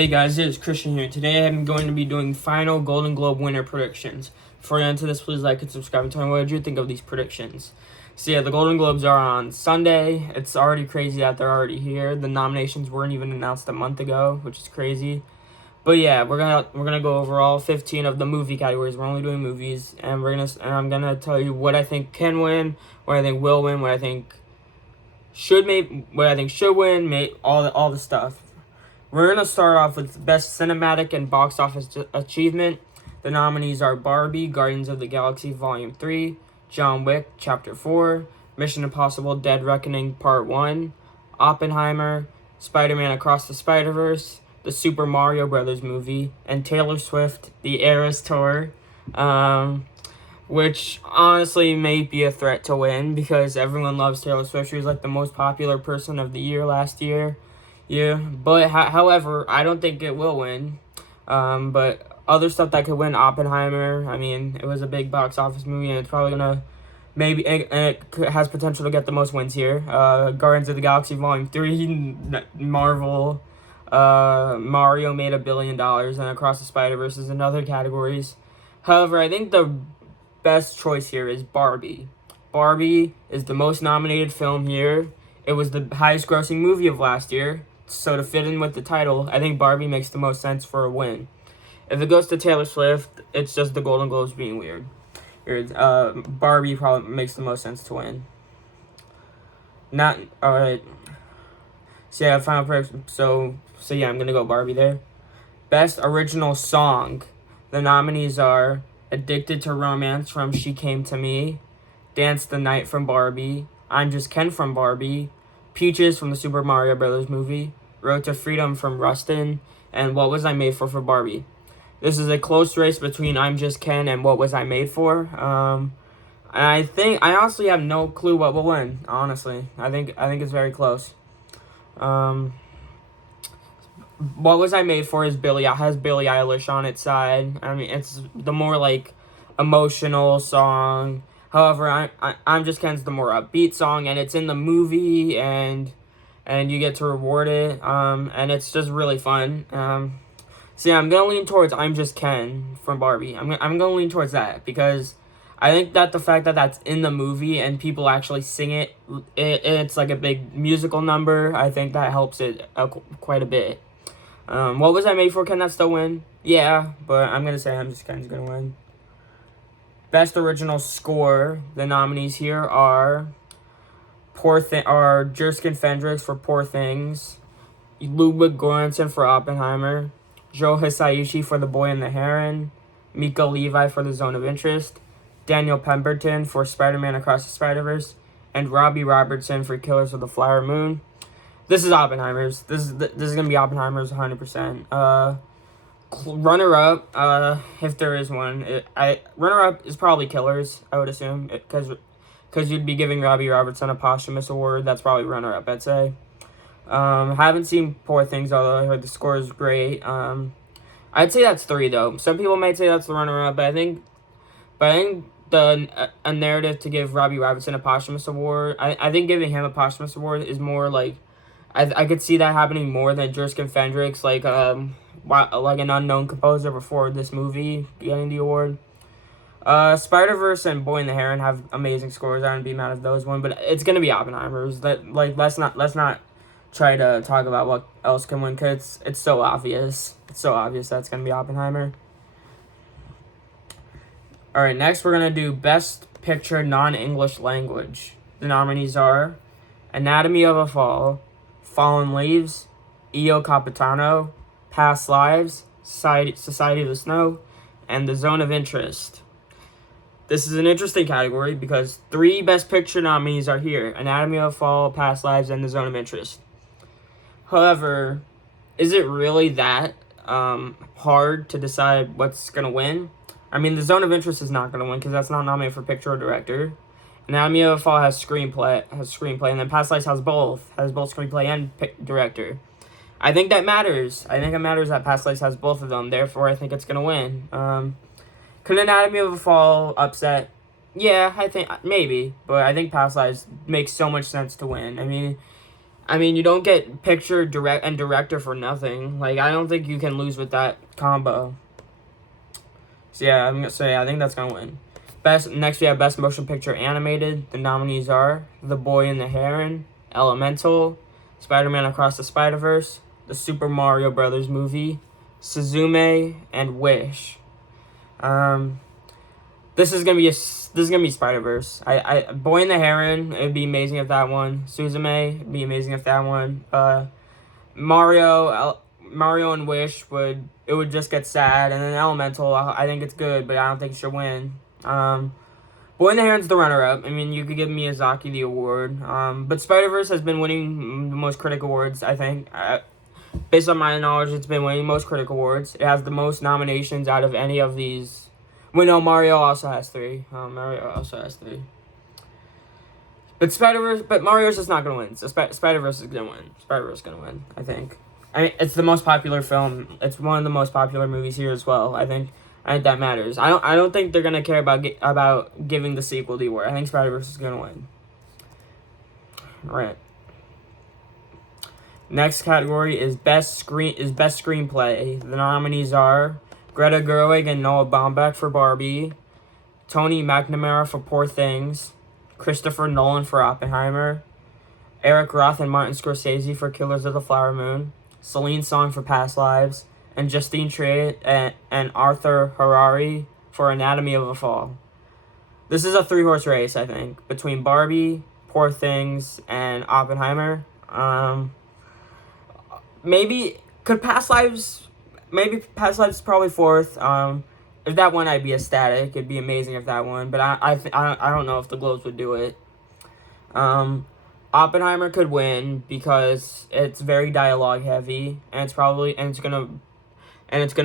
Hey guys, it's Christian here. Today I'm going to be doing final Golden Globe winner predictions. Before I get into this, please like and subscribe and tell me what did you think of these predictions. So yeah, the Golden Globes are on Sunday. It's already crazy that they're already here. The nominations weren't even announced a month ago, which is crazy. But yeah, we're gonna go over all 15 of the movie categories. We're only doing movies, and I'm gonna tell you what I think can win, what I think will win, what I think should win, all the stuff. We're going to start off with Best Cinematic and Box Office Achievement. The nominees are Barbie, Guardians of the Galaxy Volume 3, John Wick Chapter 4, Mission Impossible Dead Reckoning Part 1, Oppenheimer, Spider-Man Across the Spider-Verse, the Super Mario Brothers movie, and Taylor Swift, The Eras Tour, which honestly may be a threat to win because everyone loves Taylor Swift. She was like the most popular person of the year last year. Yeah, but however, I don't think it will win. But other stuff that could win, Oppenheimer. I mean, it was a big box office movie, and it's probably gonna it has potential to get the most wins here. Guardians of the Galaxy Volume 3, Marvel, Mario made $1 billion, and Across the Spider-Verse is in other categories. However, I think the best choice here is Barbie. Barbie is the most nominated film here. It was the highest grossing movie of last year. So to fit in with the title, I think Barbie makes the most sense for a win. If it goes to Taylor Swift, it's just the Golden Globes being weird. Barbie probably makes the most sense to win. Alright. So yeah, final prediction. So yeah, I'm gonna go Barbie there. Best Original Song. The nominees are Addicted to Romance from She Came to Me, Dance the Night from Barbie, I'm Just Ken from Barbie, Peaches from the Super Mario Brothers movie, Road to Freedom from Rustin, and What Was I Made For Barbie. This is a close race between I'm Just Ken and What Was I Made For. I honestly have no clue what will win. Honestly, I think it's very close. What Was I Made For has Billie Eilish on its side. I mean, it's the more like emotional song. However, I'm Just Ken's the more upbeat song, and it's in the movie, and you get to reward it, and it's just really fun. So yeah, I'm gonna lean towards I'm Just Ken from Barbie. I'm gonna lean towards that because I think that the fact that that's in the movie and people actually sing it's like a big musical number. I think that helps it quite a bit. What Was I Made For? Can that still win? Yeah, but I'm gonna say I'm Just Ken's gonna win. Best Original Score. The nominees here are Jerskin Fendrix for Poor Things, Ludwig Göransson for Oppenheimer, Joe Hisaishi for The Boy and the Heron, Mika Levi for The Zone of Interest, Daniel Pemberton for Spider-Man Across the Spider-Verse, and Robbie Robertson for Killers of the Flower Moon. This is Oppenheimer's. This is gonna be Oppenheimer's 100%. Runner-up, if there is one, runner-up is probably Killers, I would assume, because you'd be giving Robbie Robertson a posthumous award. That's probably runner-up, I'd say. Haven't seen Poor Things, although I heard the score is great. I'd say that's 3, though. Some people might say that's the runner-up, but I think a narrative to give Robbie Robertson a posthumous award, I think giving him a posthumous award is more like, I could see that happening more than Jerskin Fendrix, like an unknown composer before this movie getting the award. Spider-Verse and Boy and the Heron have amazing scores. I wouldn't be mad if those won, but it's gonna be Oppenheimer's. Let's not try to talk about what else can win because it's so obvious. It's so obvious that's gonna be Oppenheimer. All right, next we're gonna do Best Picture Non-English Language. The nominees are Anatomy of a Fall, Fallen Leaves, Io Capitano, Past Lives, Society of the Snow, and The Zone of Interest. This is an interesting category because 3 Best Picture nominees are here: Anatomy of a Fall, Past Lives, and The Zone of Interest. However, is it really that hard to decide what's going to win? I mean, The Zone of Interest is not going to win because that's not nominated for Picture or Director. Anatomy of a Fall has screenplay, and then Past Lives has both screenplay and director. I think that matters. I think it matters that Past Lives has both of them. Therefore, I think it's going to win. Could Anatomy of a Fall upset? Yeah, I think maybe. But I think Past Lives makes so much sense to win. I mean, I mean, you don't get picture, direct, and director for nothing. Like, I don't think you can lose with that combo. So yeah, I'm gonna say I think that's gonna win. Next we have Best Motion Picture Animated. The nominees are The Boy and the Heron, Elemental, Spider-Man Across the Spider-Verse, the Super Mario Brothers movie, Suzume, and Wish. This is gonna be Spider-Verse. Boy and the Heron, it'd be amazing if that one. Suzume, it'd be amazing if that one. Mario and Wish would just get sad, and then Elemental, I think it's good, but I don't think it should win. Boy and the Heron's the runner-up. I mean, you could give Miyazaki the award. But Spider-Verse has been winning the most critic awards, I think. Based on my knowledge, it's been winning most critic awards. It has the most nominations out of any of these. Well, no, Mario also has 3. But Mario's just not gonna win. So Spider-Verse is gonna win. Spider-Verse is gonna win, I think. I mean, it's the most popular film. It's one of the most popular movies here as well. I think that matters. I don't think they're gonna care about giving the sequel the award. I think Spider-Verse is gonna win. All right. Next category is best screenplay. The nominees are Greta Gerwig and Noah Baumbach for Barbie, Tony McNamara for Poor Things, Christopher Nolan for Oppenheimer, Eric Roth and Martin Scorsese for Killers of the Flower Moon, Celine Song for Past Lives, and Justine Triet and Arthur Harari for Anatomy of a Fall. This is a 3-horse race, I think, between Barbie, Poor Things, and Oppenheimer. Maybe Past Lives is probably 4th. If that won, I'd be ecstatic. It'd be amazing if that won, but I don't know if the Globes would do it. Oppenheimer could win because it's very dialogue heavy, and it's gonna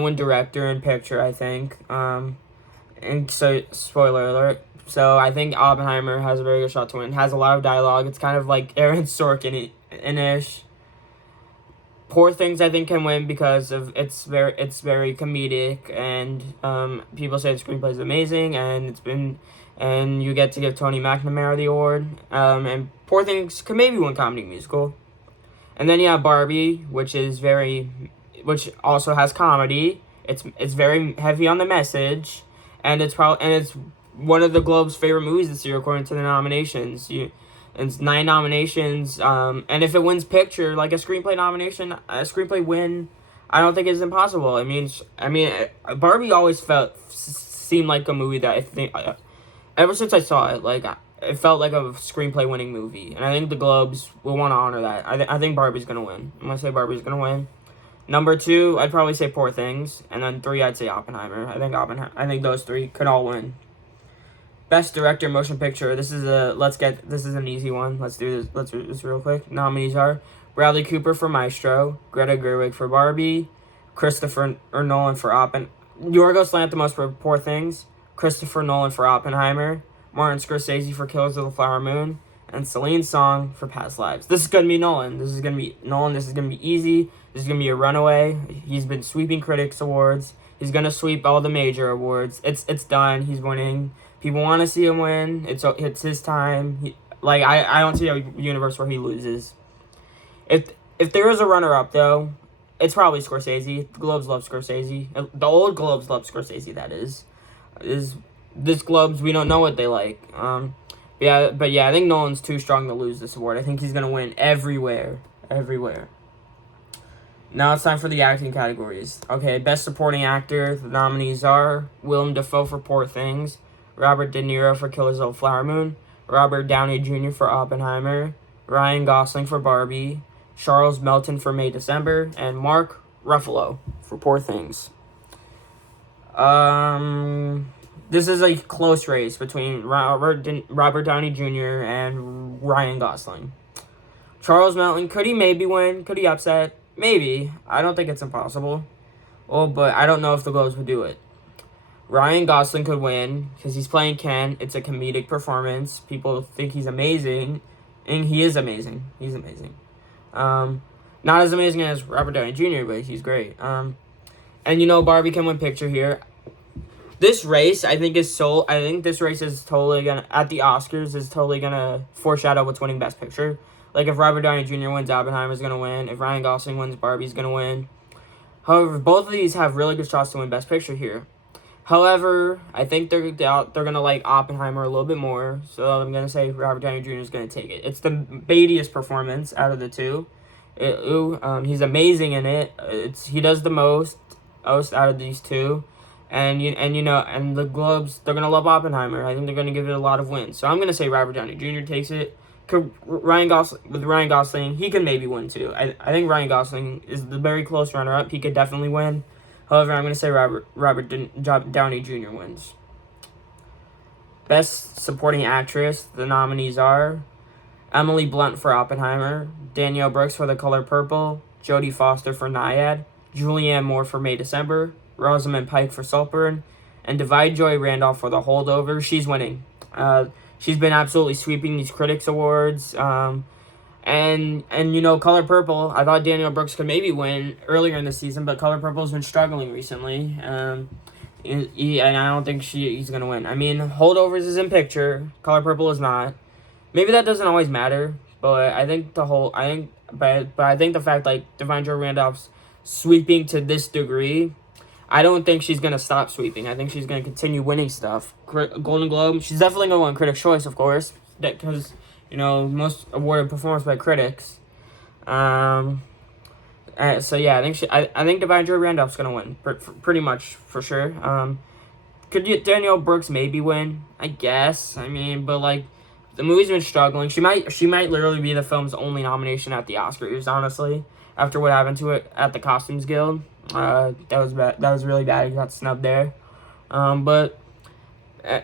win director and picture, I think. And so spoiler alert. So I think Oppenheimer has a very good shot to win. It has a lot of dialogue. It's kind of like Aaron Sorkin-ish. Poor Things, I think, can win because of it's very comedic, and people say the screenplay is amazing, and you get to give Tony McNamara the award. And Poor Things can maybe win comedy musical. And then you have Barbie, which also has comedy. It's very heavy on the message, and it's one of the Globe's favorite movies this year according to the nominations. It's 9 nominations, and if it wins picture, like a screenplay win, I don't think it's impossible. I mean, Barbie always seemed like a movie that I think, ever since I saw it, like, it felt like a screenplay winning movie, and I think the Globes will want to honor that. I think Barbie's gonna win. I'm gonna say Barbie's gonna win. Number 2, I'd probably say Poor Things, and then 3, I'd say Oppenheimer. I think those 3 could all win. Best Director Motion Picture. This is an easy one. Let's do this real quick. Nominees are Bradley Cooper for Maestro, Greta Gerwig for Barbie, Christopher Nolan for Yorgos Lanthimos for Poor Things, Christopher Nolan for Oppenheimer, Martin Scorsese for Killers of the Flower Moon, and Celine Song for Past Lives. This is gonna be Nolan. This is gonna be easy. This is gonna be a runaway. He's been sweeping critics awards. He's gonna sweep all the major awards. It's done. He's winning. People want to see him win. It's his time. I don't see a universe where he loses. If there is a runner-up, though, it's probably Scorsese. The Globes love Scorsese. The old Globes love Scorsese, that is. This Globes, we don't know what they like. I think Nolan's too strong to lose this award. I think he's going to win everywhere. Now it's time for the acting categories. Okay, Best Supporting Actor. The nominees are Willem Dafoe for Poor Things, Robert De Niro for Killers of the Flower Moon, Robert Downey Jr. for Oppenheimer, Ryan Gosling for Barbie, Charles Melton for May December, and Mark Ruffalo for Poor Things. This is a close race between Robert Downey Jr. and Ryan Gosling. Charles Melton, could he maybe win? Could he upset? Maybe. I don't think it's impossible. Well, but I don't know if the Globes would do it. Ryan Gosling could win because he's playing Ken. It's a comedic performance. People think he's amazing, and he is amazing. He's amazing. Not as amazing as Robert Downey Jr., but he's great. And Barbie can win picture here. This race, I think this race is totally gonna, at the Oscars, is totally gonna foreshadow what's winning Best Picture. Like, if Robert Downey Jr. wins, Oppenheimer's gonna win. If Ryan Gosling wins, Barbie's gonna win. However, both of these have really good shots to win Best Picture here. However, I think they're gonna like Oppenheimer a little bit more, so I'm gonna say Robert Downey Jr. is gonna take it. It's the baitiest performance out of the two. He's amazing in it. He does the most out of these two, and the Globes, they're gonna love Oppenheimer. I think they're gonna give it a lot of wins. So I'm gonna say Robert Downey Jr. takes it. Ryan Gosling, he could maybe win too. I think Ryan Gosling is the very close runner-up. He could definitely win. However, I'm going to say Robert Downey Jr. wins. Best Supporting Actress, the nominees are Emily Blunt for Oppenheimer, Danielle Brooks for The Color Purple, Jodie Foster for Nyad, Julianne Moore for May December, Rosamund Pike for Saltburn, and Divine Joy Randolph for The Holdover. She's winning. She's been absolutely sweeping these Critics Awards. And Color Purple, I thought Danielle Brooks could maybe win earlier in the season, but Color Purple's been struggling recently. And I don't think he's going to win. I mean, Holdovers is in picture. Color Purple is not. Maybe that doesn't always matter, but I think I think the fact, like, Divine Joy Randolph's sweeping to this degree, I don't think she's going to stop sweeping. I think she's going to continue winning stuff. Golden Globe, she's definitely going to win Critics' Choice, of course, because most awarded performance by critics. So yeah, I think Divine Joy Randolph's gonna win, pretty much for sure. Could Danielle Brooks maybe win? I guess. I mean, but like, the movie's been struggling. She might literally be the film's only nomination at the Oscars. Honestly, after what happened to it at the Costumes Guild, that was bad. That was really bad. He got snubbed there. But I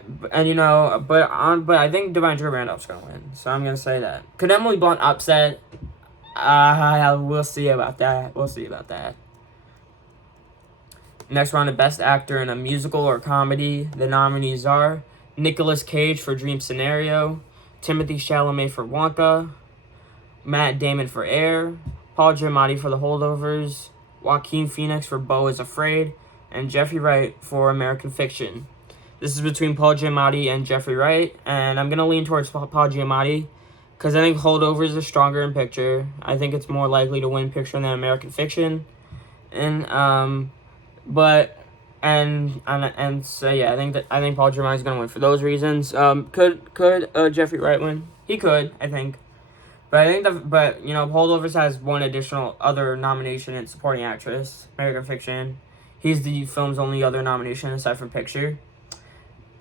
think Divine Joy Randolph's gonna win, so I'm gonna say that. Could Emily Blunt upset? We'll see about that. Next round of Best Actor in a Musical or Comedy. The nominees are Nicolas Cage for Dream Scenario, Timothée Chalamet for Wonka, Matt Damon for Air, Paul Giamatti for The Holdovers, Joaquin Phoenix for Beau is Afraid, and Jeffrey Wright for American Fiction. This is between Paul Giamatti and Jeffrey Wright, and I'm going to lean towards Paul Giamatti because I think Holdovers is stronger in picture. I think it's more likely to win picture than American Fiction. And so yeah, I think Paul Giamatti is going to win for those reasons. Could Jeffrey Wright win? He could, I think. But Holdovers has one additional other nomination in Supporting Actress, American Fiction. He's the film's only other nomination aside from picture.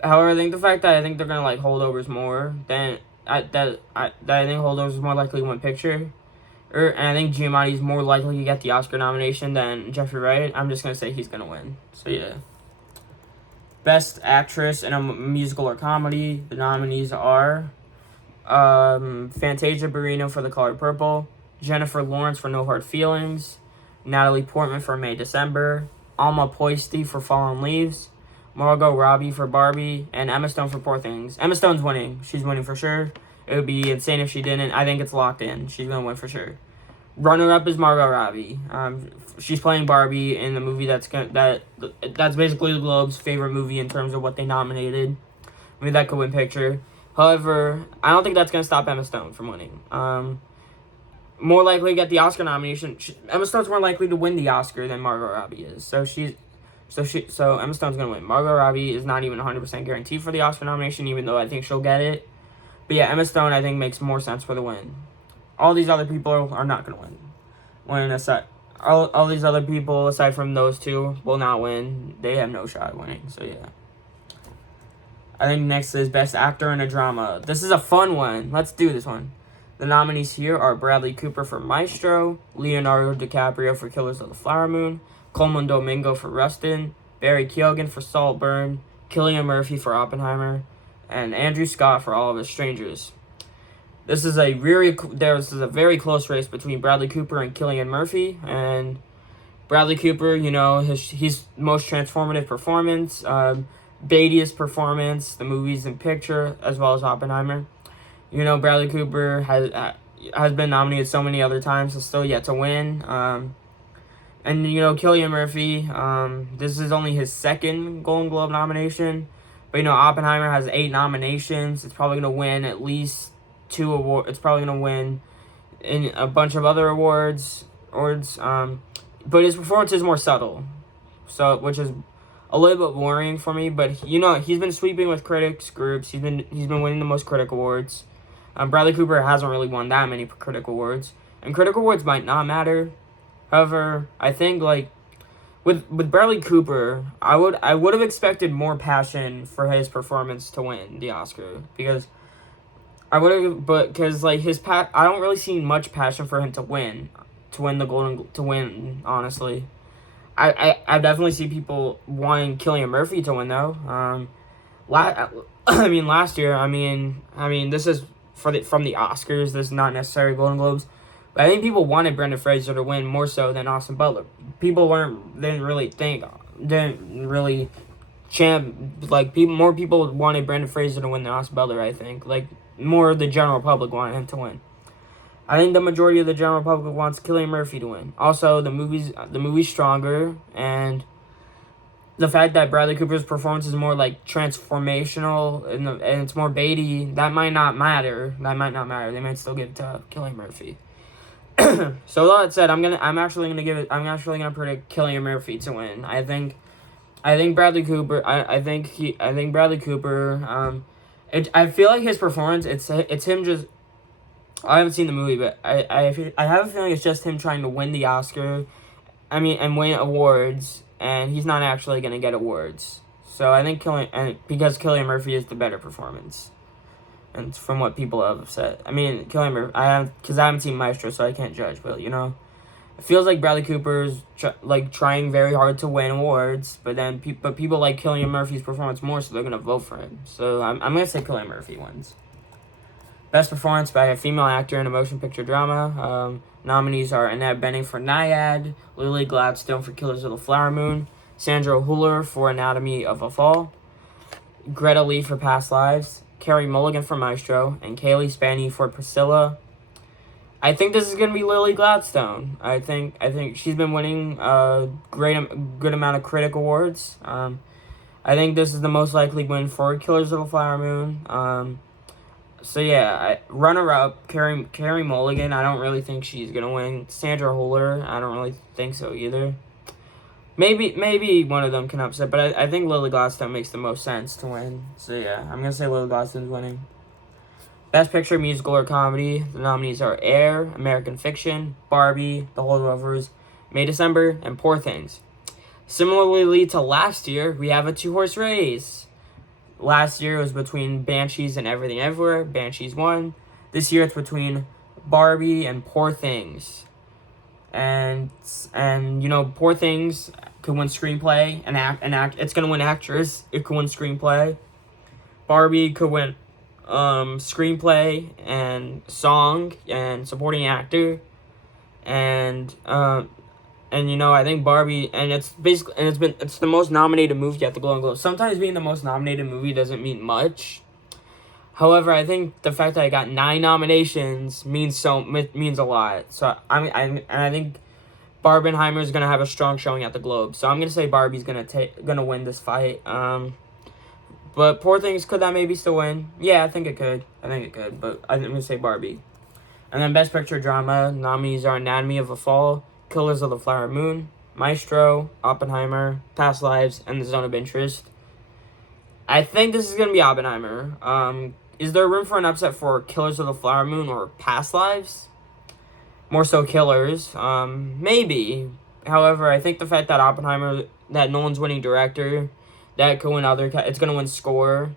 However, I think the fact that I think they're gonna like Holdovers more than I think Holdovers is more likely to win picture, and I think Giamatti's more likely to get the Oscar nomination than Jeffrey Wright. I'm just gonna say he's gonna win. So yeah. Best Actress in a Musical or Comedy. The nominees are Fantasia Barrino for The Color Purple, Jennifer Lawrence for No Hard Feelings, Natalie Portman for May December, Alma Poisty for Fallen Leaves, Margot Robbie for Barbie, and Emma Stone for Poor Things. Emma Stone's winning. She's winning for sure. It would be insane if she didn't. I think it's locked in. She's going to win for sure. Runner-up is Margot Robbie. She's playing Barbie in the movie that's basically the Globe's favorite movie in terms of what they nominated. I mean, that could win picture. However, I don't think that's going to stop Emma Stone from winning. More likely to get the Oscar nomination. Emma Stone's more likely to win the Oscar than Margot Robbie is. So Emma Stone's going to win. Margot Robbie is not even 100% guaranteed for the Oscar nomination, even though I think she'll get it. But yeah, Emma Stone, I think, makes more sense for the win. All these other people are not going to win. All these other people, aside from those two, will not win. They have no shot at winning. So yeah. I think next is Best Actor in a Drama. This is a fun one. Let's do this one. The nominees here are Bradley Cooper for Maestro, Leonardo DiCaprio for Killers of the Flower Moon, Coleman Domingo for Rustin, Barry Keoghan for Saltburn, Cillian Murphy for Oppenheimer, and Andrew Scott for All of Us Strangers. This is a very close race between Bradley Cooper and Cillian Murphy, and Bradley Cooper, his most transformative performance, baitiest performance, the movies and picture, as well as Oppenheimer. Bradley Cooper has been nominated so many other times, and still yet to win. And Cillian Murphy, this is only his second Golden Globe nomination. But Oppenheimer has 8 nominations. It's probably going to win at least 2 awards. It's probably going to win in a bunch of other awards. But his performance is more subtle, so which is a little bit worrying for me. But he's been sweeping with critics groups. He's been winning the most critic awards. Bradley Cooper hasn't really won that many critic awards, and critic awards might not matter. However, I think like with Bradley Cooper, I would have expected more passion for his performance to win the Oscar, because I would have, but because like I don't really see much passion for him to win honestly. I definitely see people wanting Cillian Murphy to win though. Last year, this is from the Oscars. This is not necessarily Golden Globes, but I think people wanted Brendan Fraser to win more so than Austin Butler. People didn't really more people wanted Brendan Fraser to win than Austin Butler. I think like more of the general public wanted him to win. I think the majority of the general public wants Cillian Murphy to win. Also, the movie's stronger, and the fact that Bradley Cooper's performance is more like transformational and it's more baity, that might not matter. They might still give it to Cillian Murphy. So with all that said, I'm actually gonna predict Cillian Murphy to win. I think Bradley Cooper. I think Bradley Cooper. I feel like his performance. It's him just. I haven't seen the movie, but I have a feeling it's just him trying to win the Oscar. And win awards, and he's not actually gonna get awards. So I think because Cillian Murphy is the better performance, and from what people have said. Cillian Murphy. Because I haven't seen Maestro, so I can't judge. But it feels like Bradley Cooper's trying very hard to win awards, but people like Cillian Murphy's performance more, so they're gonna vote for him. So I'm gonna say Cillian Murphy wins. Best performance by a female actor in a motion picture drama. Nominees are Annette Bening for Nyad, Lily Gladstone for Killers of the Flower Moon, Sandra Hüller for Anatomy of a Fall, Greta Lee for Past Lives, Carey Mulligan for Maestro, and Kaylee Spaney for Priscilla. I think this is going to be Lily Gladstone. I think she's been winning a good amount of critic awards. I think this is the most likely win for Killers of the Flower Moon. So yeah, runner-up, Carey Mulligan. I don't really think she's gonna win. Sandra Hüller, I don't really think so either. Maybe one of them can upset, but I think Lily Gladstone makes the most sense to win. So yeah, I'm gonna say Lily Gladstone's winning. Best Picture, Musical or Comedy. The nominees are Air, American Fiction, Barbie, The Holdovers, May December, and Poor Things. Similarly to last year, we have a 2-horse race. Last year it was between Banshees and Everything Everywhere. Banshees won. This year it's between Barbie and Poor Things. And Poor Things could win screenplay and act. It's gonna win actress. It could win screenplay. Barbie could win screenplay and song and supporting actor. I think Barbie, and it's the most nominated movie at the Golden Globes. Sometimes being the most nominated movie doesn't mean much. However, I think the fact that I got 9 nominations means a lot. So I think Barbenheimer is gonna have a strong showing at the Globes. So I'm gonna say Barbie's gonna win this fight. But Poor Things, could that maybe still win? Yeah, I think it could. But I'm gonna say Barbie. And then Best Picture Drama nominees are Anatomy of a Fall, Killers of the Flower Moon, Maestro, Oppenheimer, Past Lives, and The Zone of Interest. I think this is going to be Oppenheimer. Is there room for an upset for Killers of the Flower Moon or Past Lives? More so Killers. Maybe. However, I think the fact that that Nolan's winning director, that could win it's going to win score.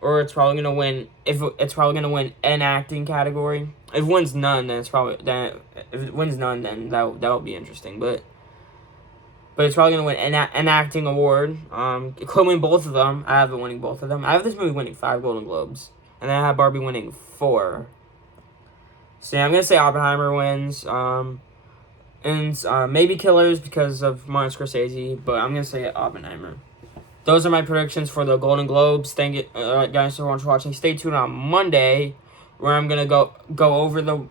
Or it's probably gonna win an acting category. If it wins none, then that'll be interesting. But it's probably gonna win an acting award. It could win both of them. I have it winning both of them. I have this movie winning 5 Golden Globes, and then I have Barbie winning 4. So yeah, I'm gonna say Oppenheimer wins. Maybe Killers because of Martin Scorsese, but I'm gonna say Oppenheimer. Those are my predictions for the Golden Globes. Thank you, guys, so much for watching. Stay tuned on Monday, where I'm gonna go over the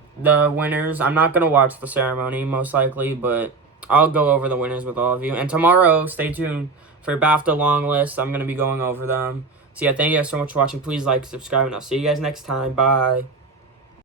winners. I'm not gonna watch the ceremony most likely, but I'll go over the winners with all of you. And tomorrow, stay tuned for BAFTA long list. I'm gonna be going over them. So yeah, thank you guys so much for watching. Please like, subscribe, and I'll see you guys next time. Bye.